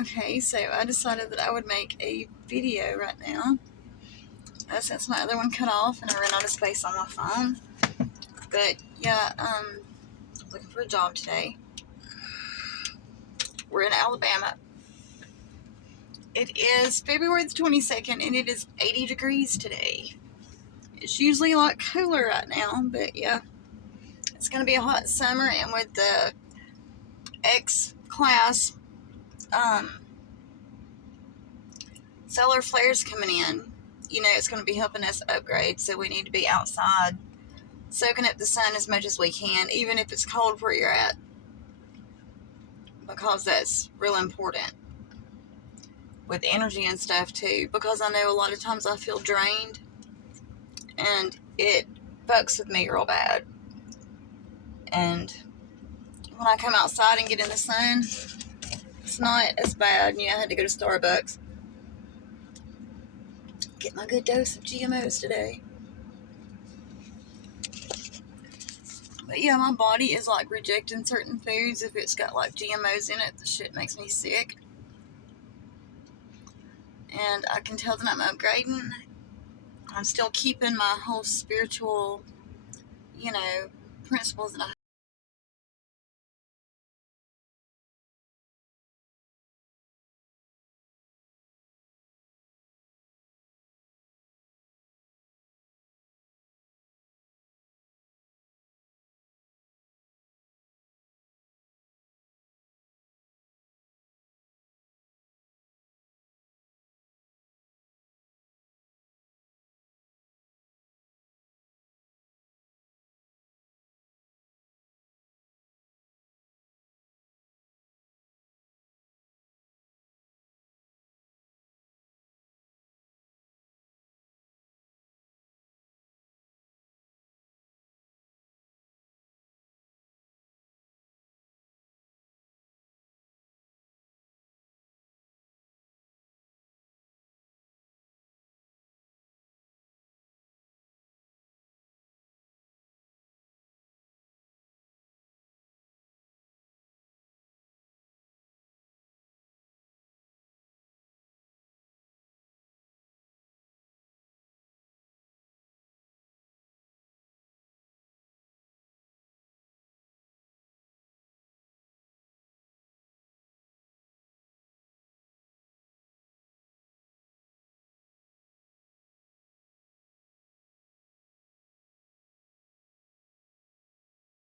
Okay, so I decided that I would make a video right now, since my other one cut off and I ran out of space on my phone. But yeah, looking for a job today. We're in Alabama. It is February the 22nd and it is 80 degrees today. It's usually a lot cooler right now, but yeah, it's going to be a hot summer, and with the X-class solar flares coming in, you know, it's going to be helping us upgrade, so we need to be outside soaking up the sun as much as we can, even if it's cold where you're at, because that's real important with energy and stuff too, because I know a lot of times I feel drained and it fucks with me real bad. And when I come outside and get in the sun, it's not as bad. Yeah, I had to go to Starbucks, get my good dose of GMOs today. But yeah, my body is like rejecting certain foods if it's got like GMOs in it. The shit makes me sick. And I can tell that I'm upgrading. I'm still keeping my whole spiritual, you know, principles that I